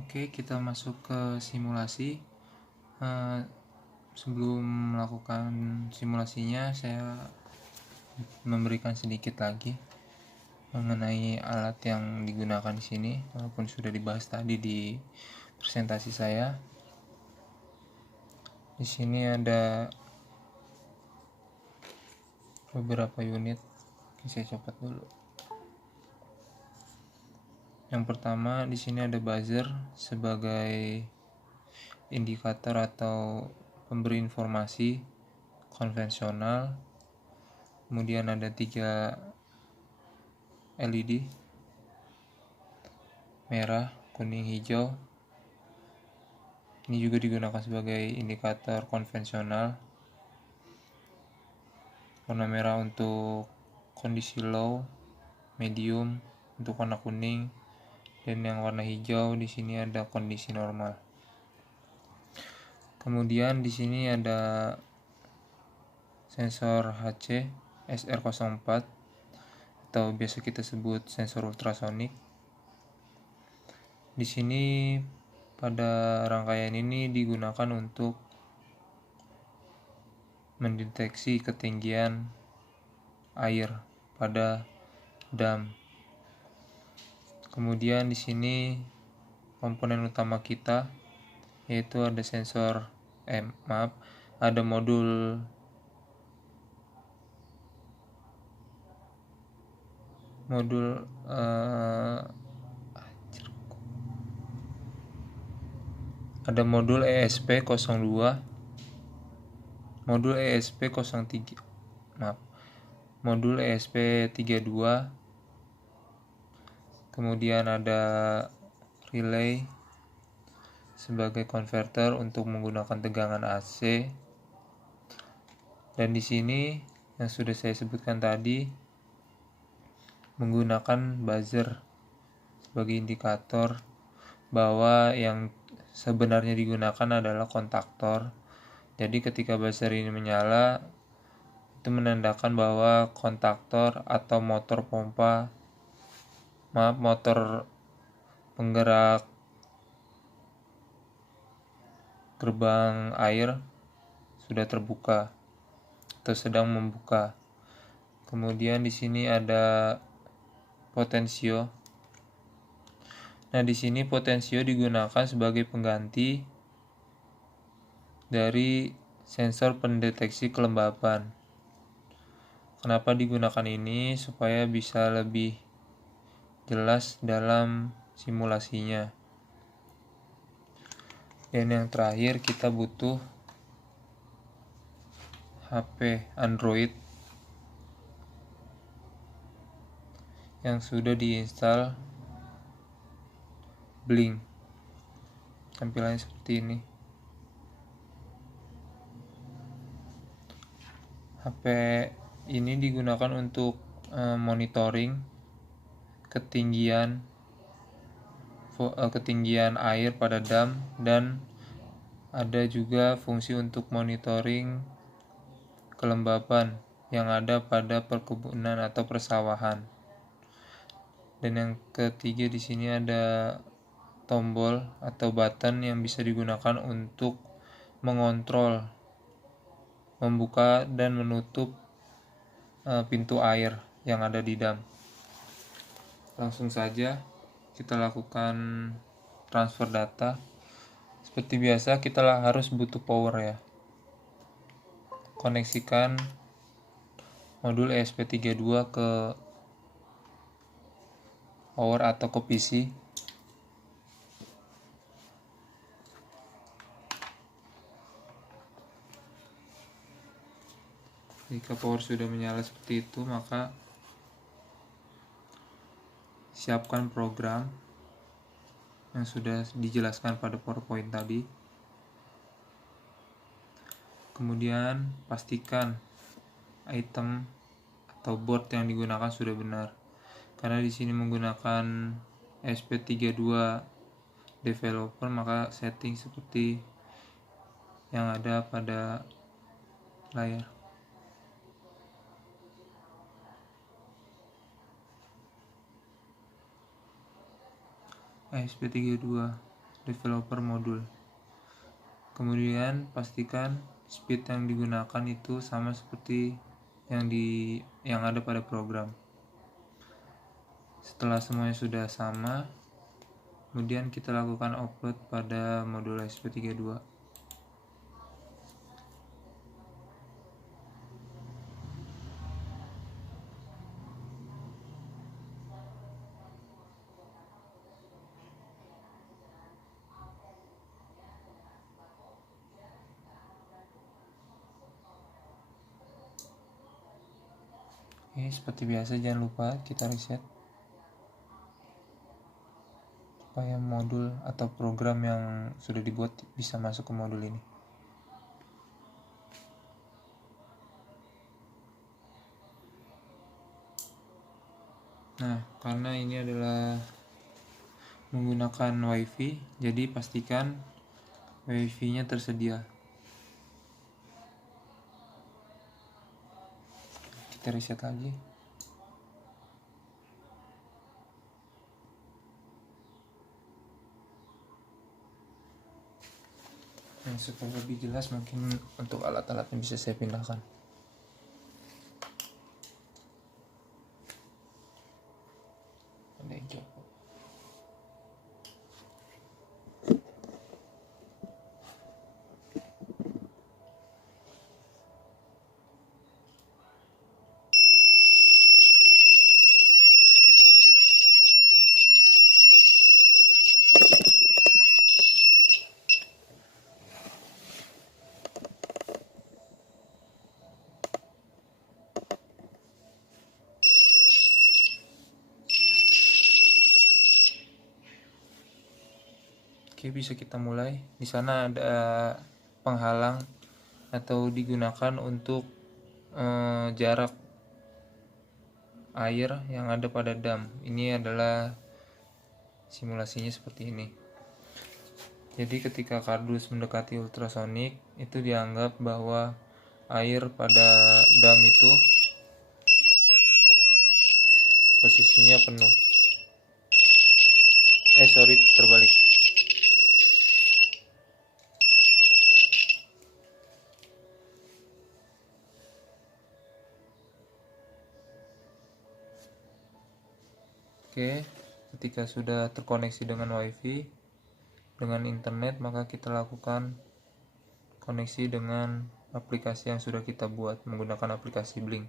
Oke, kita masuk ke simulasi. Sebelum melakukan simulasinya, saya memberikan sedikit lagi mengenai alat yang digunakan di sini, walaupun sudah dibahas tadi di presentasi saya. Di sini ada beberapa unit. Saya copot dulu. Yang pertama, di sini ada buzzer sebagai indikator atau pemberi informasi konvensional. Kemudian ada 3 LED, merah, kuning, hijau. Ini juga digunakan sebagai indikator konvensional. Warna merah untuk kondisi low, medium untuk warna kuning, dan yang warna hijau di sini ada kondisi normal. Kemudian di sini ada sensor HC SR04 atau biasa kita sebut sensor ultrasonik. Di sini pada rangkaian ini digunakan untuk mendeteksi ketinggian air pada dam. Kemudian di sini komponen utama kita yaitu ada ada modul ESP02, modul ESP32, kemudian ada relay sebagai konverter untuk menggunakan tegangan AC. Dan di sini yang sudah saya sebutkan tadi menggunakan buzzer sebagai indikator bahwa yang sebenarnya digunakan adalah kontaktor. Jadi ketika buzzer ini menyala, itu menandakan bahwa kontaktor atau motor penggerak gerbang air sudah terbuka atau sedang membuka. Kemudian di sini ada potensio. Nah, di sini potensio digunakan sebagai pengganti dari sensor pendeteksi kelembapan. Kenapa digunakan ini? Supaya bisa lebih jelas dalam simulasinya. Dan yang terakhir kita butuh HP Android yang sudah diinstal Blink. Tampilannya seperti ini. HP ini digunakan untuk monitoring ketinggian air pada dam, dan ada juga fungsi untuk monitoring kelembapan yang ada pada perkebunan atau persawahan. Dan yang ketiga di sini ada tombol atau button yang bisa digunakan untuk mengontrol membuka dan menutup pintu air yang ada di dam. Langsung saja kita lakukan transfer data. Seperti biasa kita harus butuh power ya. Koneksikan modul ESP32 ke power atau ke PC. Jika power sudah menyala seperti itu, maka siapkan program yang sudah dijelaskan pada PowerPoint tadi. Kemudian pastikan item atau board yang digunakan sudah benar. Karena di sini menggunakan ESP32 developer, maka setting seperti yang ada pada layar. ESP32 developer modul. Kemudian pastikan speed yang digunakan itu sama seperti yang ada pada program. Setelah semuanya sudah sama, kemudian kita lakukan upload pada modul SP32. Oke, seperti biasa jangan lupa kita reset supaya modul atau program yang sudah dibuat bisa masuk ke modul ini. Nah, karena ini adalah menggunakan WiFi, jadi pastikan WiFi-nya tersedia. Kita reset lagi. Nah, supaya lebih jelas mungkin untuk alat-alatnya bisa saya pindahkan. Ada yang jauh. Oke, bisa kita mulai. Di sana ada penghalang atau digunakan untuk jarak air yang ada pada dam. Ini adalah simulasinya seperti ini. Jadi ketika kardus mendekati ultrasonik, itu dianggap bahwa air pada dam itu posisinya penuh. Terbalik. Oke, ketika sudah terkoneksi dengan WiFi, dengan internet, maka kita lakukan koneksi dengan aplikasi yang sudah kita buat menggunakan aplikasi Blink.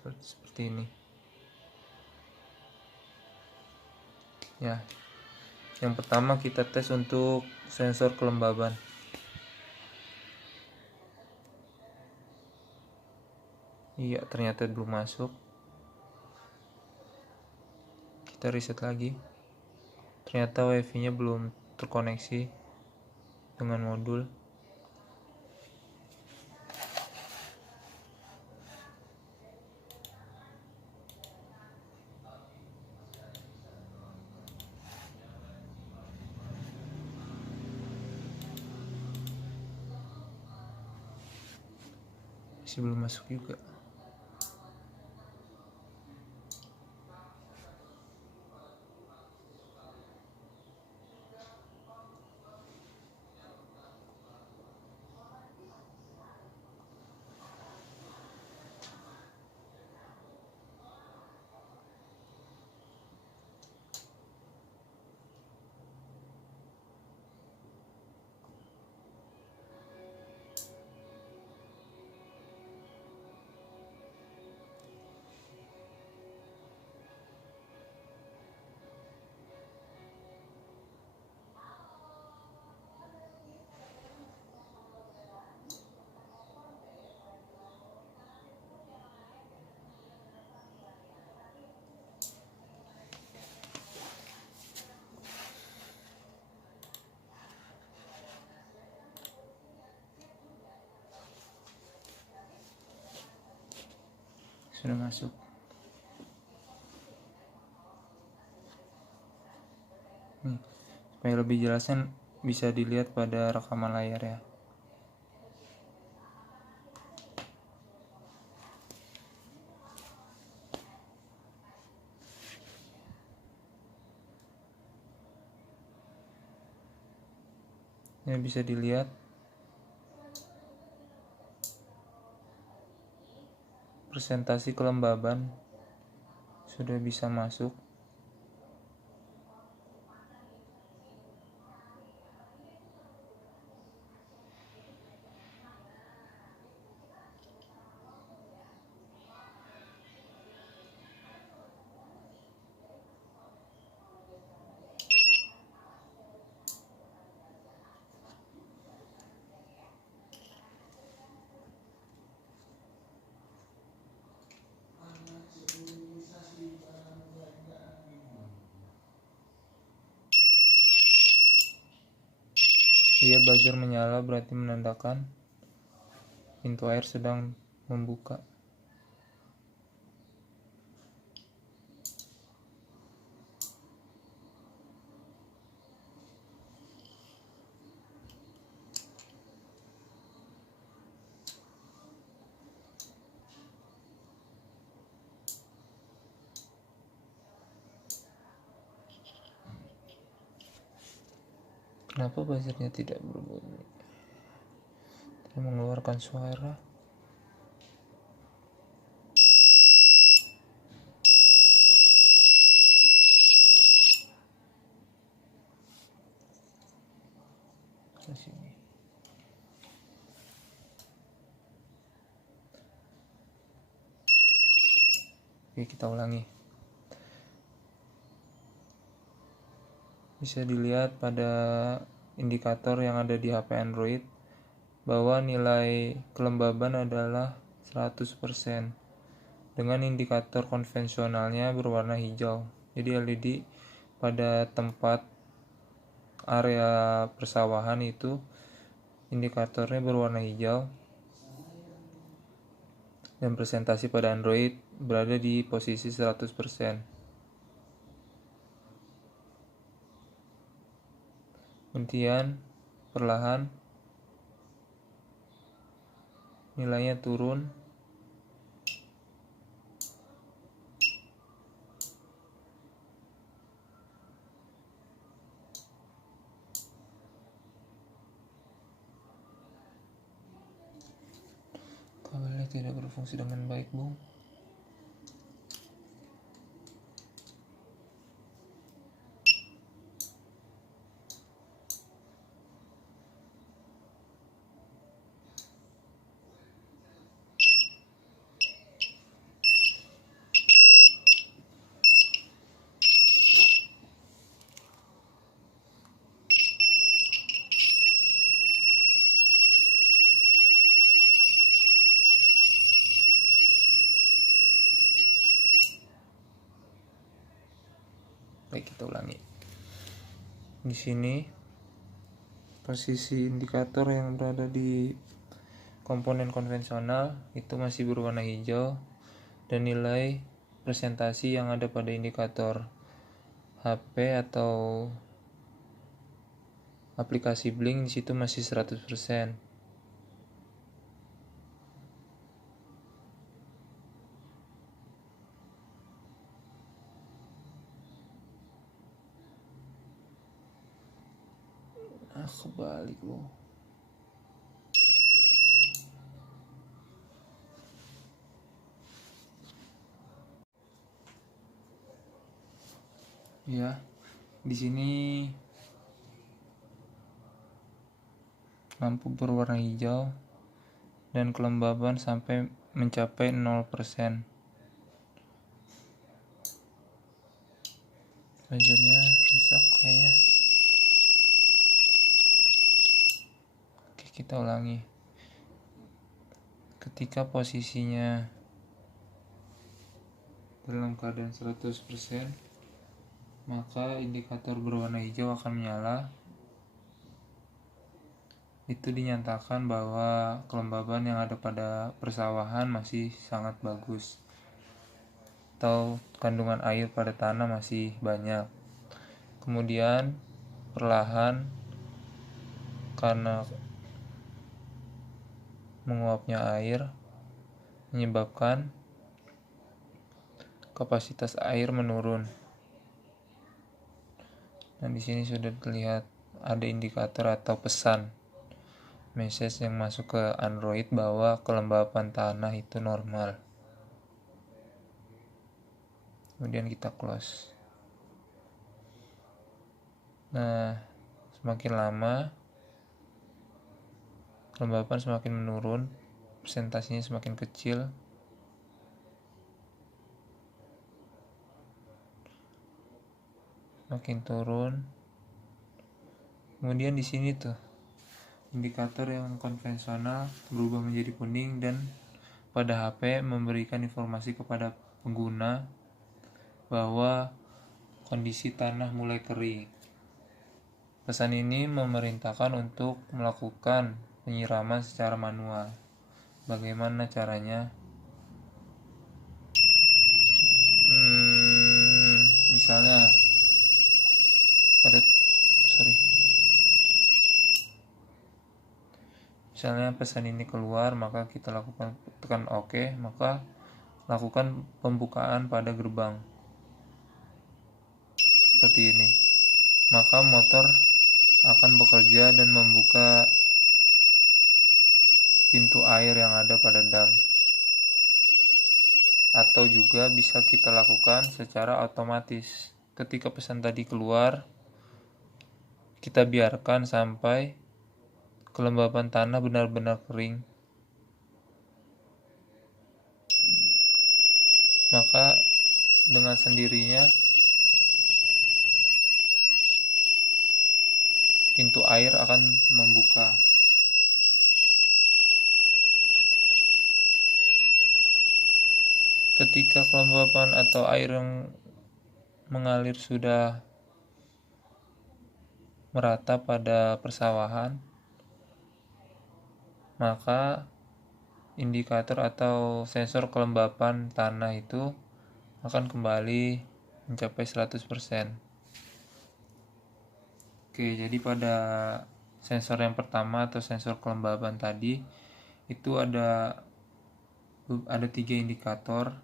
Seperti ini. Ya, yang pertama kita tes untuk sensor kelembaban. Iya, ternyata belum masuk. Kita reset lagi. Ternyata WiFi-nya belum terkoneksi dengan modul. Masih belum masuk juga. Sudah masuk. Supaya lebih jelasnya bisa dilihat pada rekaman layar ya. Ini bisa dilihat presentasi kelembaban sudah bisa masuk. Ia buzzer menyala berarti menandakan pintu air sedang membuka. Kenapa buzzernya tidak berbunyi? Tidak mengeluarkan suara. Ke sini. Oke, kita ulangi. Bisa dilihat pada indikator yang ada di HP Android bahwa nilai kelembaban adalah 100%. Dengan indikator konvensionalnya berwarna hijau. Jadi LED pada tempat area persawahan itu indikatornya berwarna hijau. Dan presentasi pada Android berada di posisi 100%. Kemudian perlahan nilainya turun kabelnya tidak berfungsi dengan baik, Bung. Baik, kita ulangi. Di sini posisi indikator yang berada di komponen konvensional itu masih berwarna hijau dan nilai presentasi yang ada pada indikator HP atau aplikasi Blink di situ masih 100%. Kebalik loh. Ya, di sini lampu berwarna hijau dan kelembaban sampai mencapai 0%. Buzzernya rusak kayaknya. Oke, kita ulangi. Ketika posisinya dalam keadaan 100%, maka indikator berwarna hijau akan menyala. Itu dinyatakan bahwa kelembaban yang ada pada persawahan masih sangat bagus, atau kandungan air pada tanah masih banyak. Kemudian perlahan karena menguapnya air menyebabkan kapasitas air menurun. Dan di sini sudah terlihat ada indikator atau pesan message yang masuk ke Android bahwa kelembapan tanah itu normal. Kemudian kita close. Nah, semakin lama kelembapan semakin menurun, presentasinya semakin kecil. Makin turun. Kemudian di sini tuh indikator yang konvensional berubah menjadi kuning dan pada HP memberikan informasi kepada pengguna bahwa kondisi tanah mulai kering. Pesan ini memerintahkan untuk melakukan penyiraman secara manual. Bagaimana caranya? Misalnya misalnya pesan ini keluar, maka kita tekan OK, maka lakukan pembukaan pada gerbang seperti ini. Maka motor akan bekerja dan membuka pintu air yang ada pada dam. Atau juga bisa kita lakukan secara otomatis. Ketika pesan tadi keluar, kita biarkan sampai kelembapan tanah benar-benar kering. Maka dengan sendirinya pintu air akan membuka. Ketika kelembapan atau air yang mengalir sudah merata pada persawahan, maka indikator atau sensor kelembapan tanah itu akan kembali mencapai 100%. Oke, jadi pada sensor yang pertama atau sensor kelembapan tadi itu ada 3 indikator.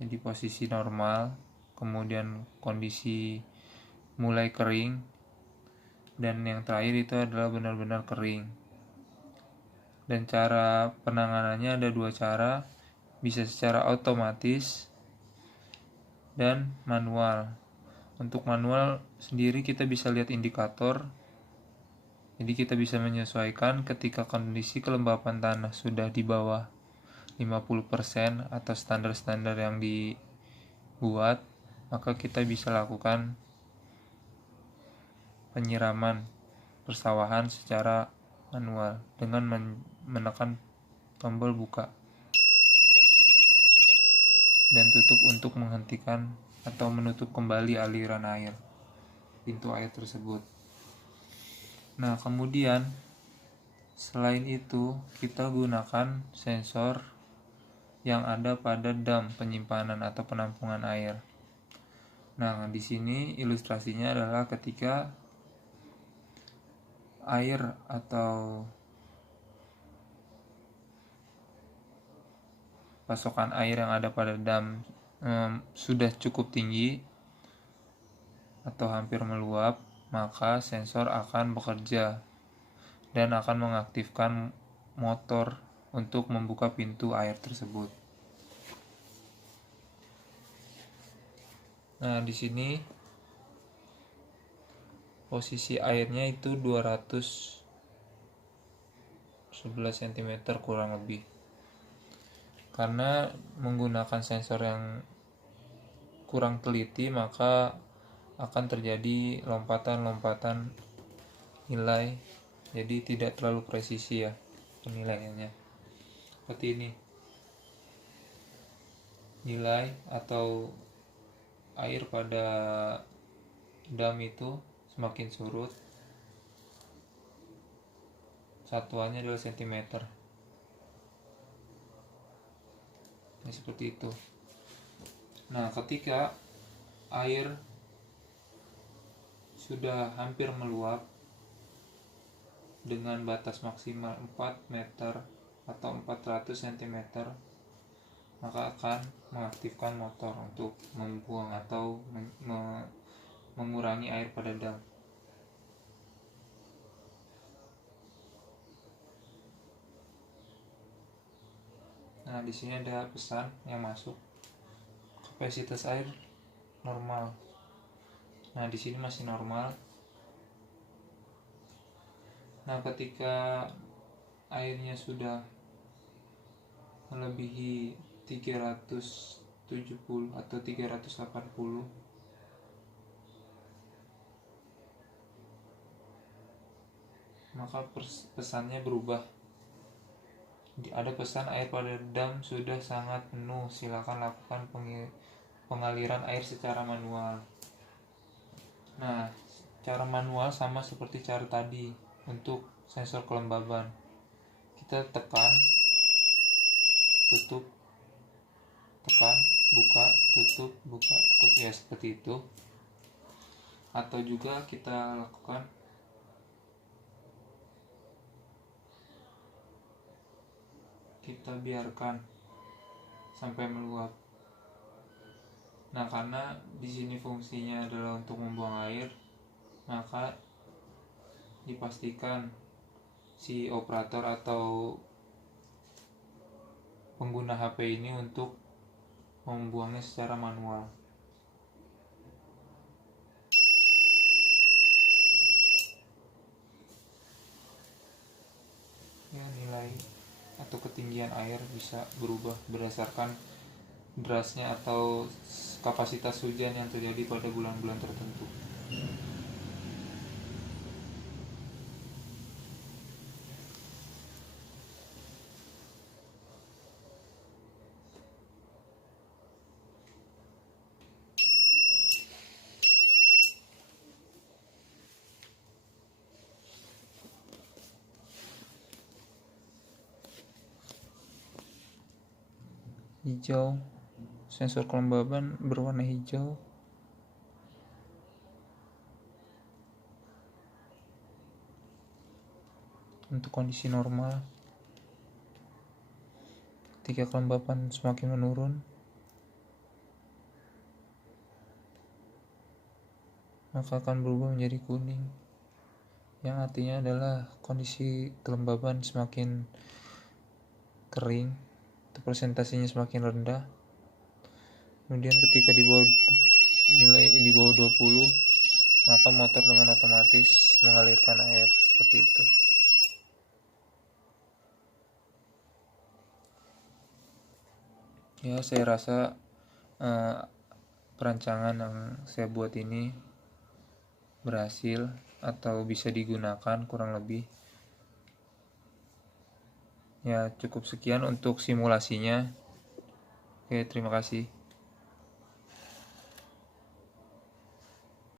Jadi posisi normal, kemudian kondisi mulai kering, dan yang terakhir itu adalah benar-benar kering. Dan cara penanganannya ada 2 cara, bisa secara otomatis dan manual. Untuk manual sendiri kita bisa lihat indikator, jadi kita bisa menyesuaikan ketika kondisi kelembapan tanah sudah di bawah 50% atau standar-standar yang dibuat, maka kita bisa lakukan penyiraman persawahan secara manual dengan menekan tombol buka dan tutup untuk menghentikan atau menutup kembali aliran air pintu air tersebut. Nah, kemudian selain itu kita gunakan sensor yang ada pada dam penyimpanan atau penampungan air. Nah, di sini ilustrasinya adalah ketika air atau pasokan air yang ada pada dam sudah cukup tinggi atau hampir meluap, maka sensor akan bekerja dan akan mengaktifkan motor untuk membuka pintu air tersebut. Nah, di sini posisi airnya itu 211 cm kurang lebih. Karena menggunakan sensor yang kurang teliti, maka akan terjadi lompatan-lompatan nilai, jadi tidak terlalu presisi ya penilaiannya. Seperti ini, nilai atau air pada dam itu semakin surut, satuannya adalah sentimeter. Ini seperti itu. Nah, ketika air sudah hampir meluap dengan batas maksimal 4 meter atau 400 cm, maka akan mengaktifkan motor untuk membuang atau mengurangi air pada dam. Nah, di sini ada pesan yang masuk. Kapasitas air normal. Nah, di sini masih normal. Nah, ketika airnya sudah melebihi 370 atau 380, maka pesannya berubah. Ada pesan air pada dam sudah sangat penuh, silakan lakukan pengaliran air secara manual. Nah, cara manual sama seperti cara tadi untuk sensor kelembaban. Kita tekan, tutup, tekan, buka, tutup, buka, tutup, ya seperti itu. Atau juga kita lakukan kita biarkan sampai meluap. Nah, karena di sini fungsinya adalah untuk membuang air, maka dipastikan si operator atau pengguna HP ini untuk membuangnya secara manual. Ya, nilai atau ketinggian air bisa berubah berdasarkan derasnya atau kapasitas hujan yang terjadi pada bulan-bulan tertentu. Hijau, sensor kelembaban berwarna hijau. Untuk kondisi normal, ketika kelembapan semakin menurun, maka akan berubah menjadi kuning, yang artinya adalah kondisi kelembaban semakin kering atau presentasinya semakin rendah. Kemudian ketika nilai di bawah 20, maka motor dengan otomatis mengalirkan air seperti itu. Ya, saya rasa perancangan yang saya buat ini berhasil atau bisa digunakan kurang lebih. Ya, cukup sekian untuk simulasinya. Oke, terima kasih.